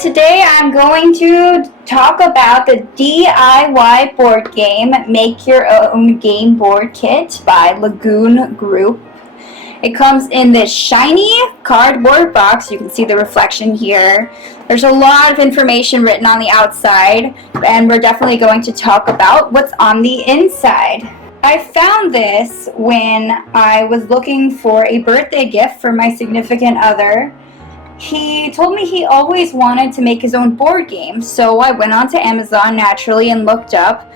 today I'm going to talk about the DIY board game Make Your Own Game Board Kit by Lagoon Group. It comes in this shiny cardboard box. You can see the reflection here. There's a lot of information written on the outside, and we're definitely going to talk about what's on the inside. I found this when I was looking for a birthday gift for my significant other. He told me he always wanted to make his own board game, so I went onto Amazon naturally and looked up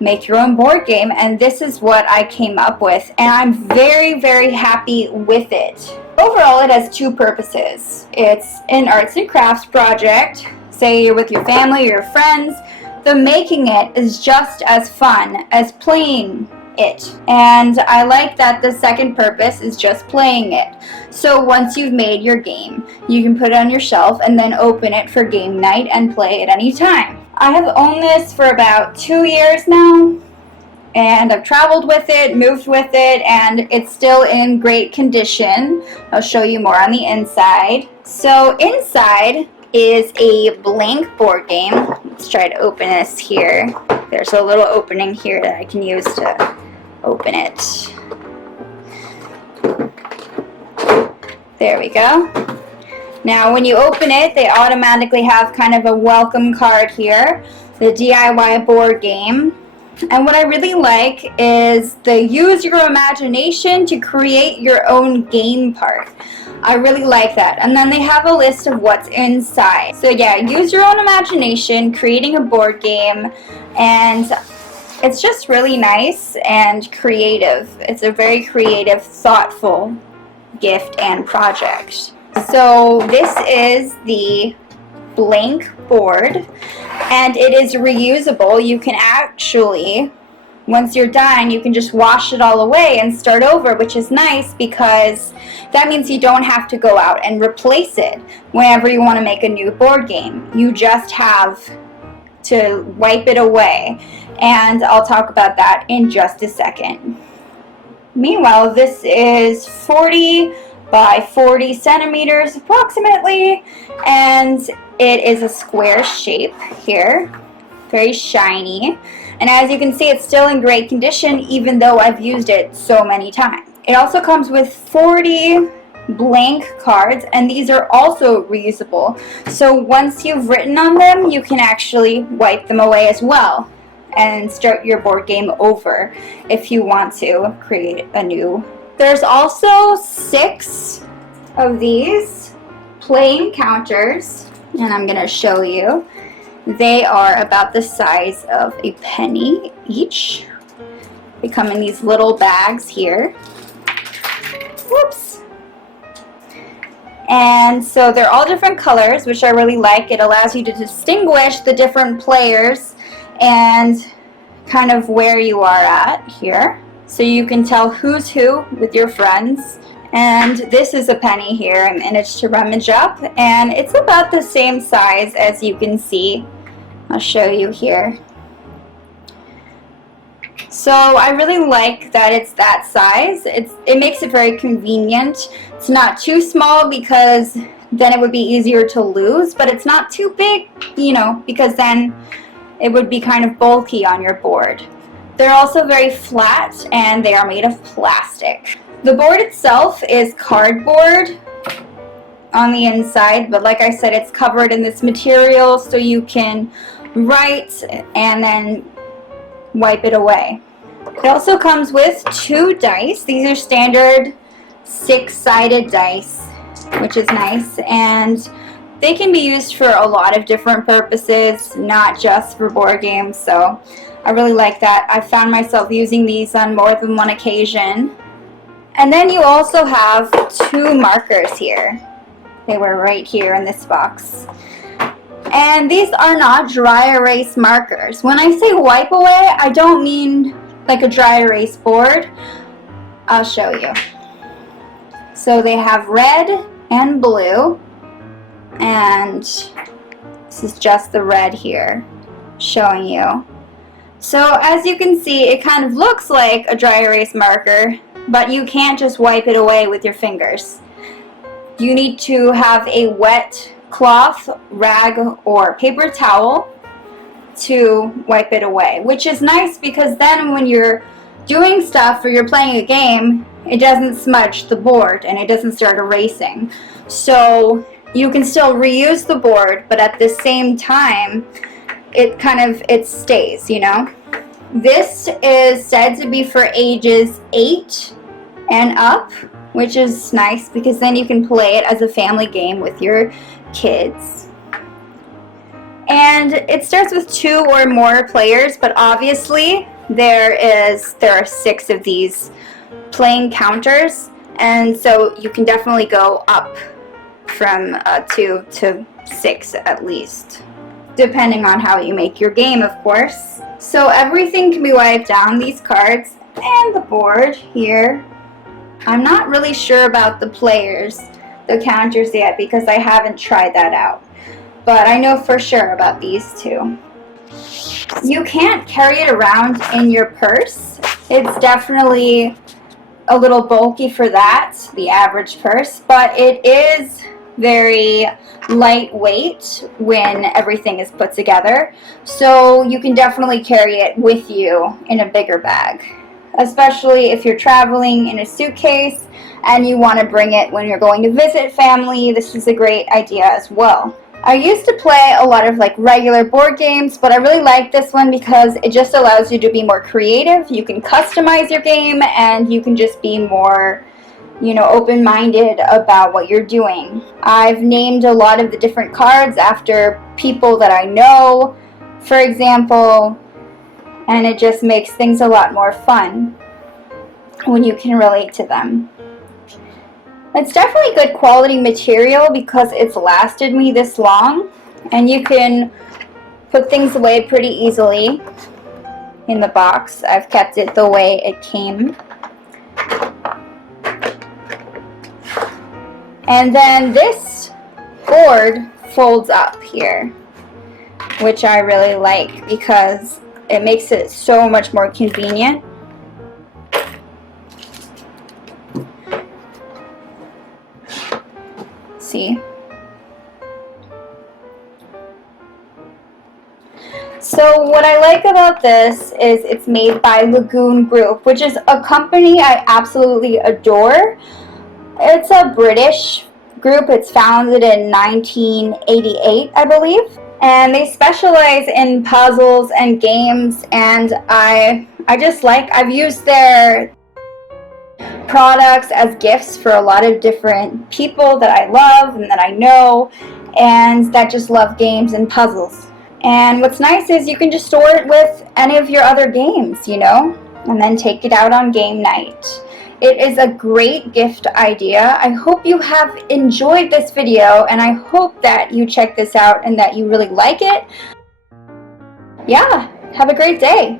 Make Your Own Board Game, and this is what I came up with, and I'm very happy with it. Overall, it has two purposes. It's an arts and crafts project, say you're with your family or your friends. The making it is just as fun as playing it, and I like that the second purpose is just playing it. So once you've made your game, you can put it on your shelf and then open it for game night and play it anytime. I have owned this for about 2 years now, and I've traveled with it, moved with it, and it's still in great condition. I'll show you more on the inside. So inside is a blank board game. Let's try to open this here. There's a little opening here that I can use to open it. There we go. Now when you open it, they automatically have kind of a welcome card here, the DIY board game. And what I really like is the use your imagination to create your own game part. I really like that. And then they have a list of what's inside. So yeah, use your own imagination, creating a board game, and it's just really nice and creative. It's a very creative, thoughtful gift and project. So this is the blank board, and it is reusable. You can actually, once you're done, you can just wash it all away and start over, which is nice because that means you don't have to go out and replace it whenever you want to make a new board game. You just have to wipe it away, and I'll talk about that in just a second. Meanwhile, this is 40 by 40 centimeters approximately, and it is a square shape here, very shiny, and as you can see, it's still in great condition even though I've used it so many times. It also comes with 40 blank cards, and these are also reusable, so once you've written on them, you can actually wipe them away as well and start your board game over if you want to create a new. There's also 6 of these plain counters, and I'm going to show you. They are about the size of a penny each. They come in these little bags here. Whoops. And so they're all different colors, which I really like. It allows you to distinguish the different players and kind of where you are at here. So you can tell who's who with your friends. And this is a penny here I managed to rummage up, and it's about the same size as you can see. I'll show you here. So I really like that it's that size. It makes it very convenient. It's not too small because then it would be easier to lose, but it's not too big, you know, because then it would be kind of bulky on your board. They're also very flat, and they are made of plastic. The board itself is cardboard on the inside, but like I said, it's covered in this material so you can write and then wipe it away. It also comes with 2 dice. These are standard 6-sided dice, which is nice, and they can be used for a lot of different purposes, not just for board games, so I really like that. I found myself using these on more than one occasion. And then you also have 2 markers here. They were right here in this box. And these are not dry erase markers. When I say wipe away, I don't mean like a dry erase board. I'll show you. So they have red and blue, and this is just the red here showing you. So as you can see, it kind of looks like a dry erase marker, but you can't just wipe it away with your fingers. You need to have a wet cloth, rag, or paper towel to wipe it away, which is nice because then when you're doing stuff or you're playing a game, it doesn't smudge the board and it doesn't start erasing. So you can still reuse the board, but at the same time, it stays, you know? This is said to be for ages 8 and up, which is nice because then you can play it as a family game with your kids. And it starts with 2 or more players, but obviously there are 6 of these playing counters, and so you can definitely go up from 2 to 6 at least, depending on how you make your game, of course. So everything can be wiped down, these cards and the board here. I'm not really sure about the players, the counters yet, because I haven't tried that out. But I know for sure about these 2. You can't carry it around in your purse. It's definitely a little bulky for that, the average purse, but it is very lightweight when everything is put together. So you can definitely carry it with you in a bigger bag, especially if you're traveling in a suitcase and you want to bring it when you're going to visit family. This is a great idea as well. I used to play a lot of like regular board games, but I really like this one because it just allows you to be more creative. You can customize your game and you can just be more, you know, open-minded about what you're doing. I've named a lot of the different cards after people that I know, for example, and it just makes things a lot more fun when you can relate to them. It's definitely good quality material because it's lasted me this long, and you can put things away pretty easily in the box. I've kept it the way it came. And then this board folds up here, which I really like because it makes it so much more convenient. See? So what I like about this is it's made by Lagoon Group, which is a company I absolutely adore. It's a British group. It's founded in 1988, I believe. And they specialize in puzzles and games, and I've used their products as gifts for a lot of different people that I love and that I know and that just love games and puzzles. And what's nice is you can just store it with any of your other games, you know, and then take it out on game night. It is a great gift idea. I hope you have enjoyed this video, and I hope that you check this out and that you really like it. Yeah, have a great day.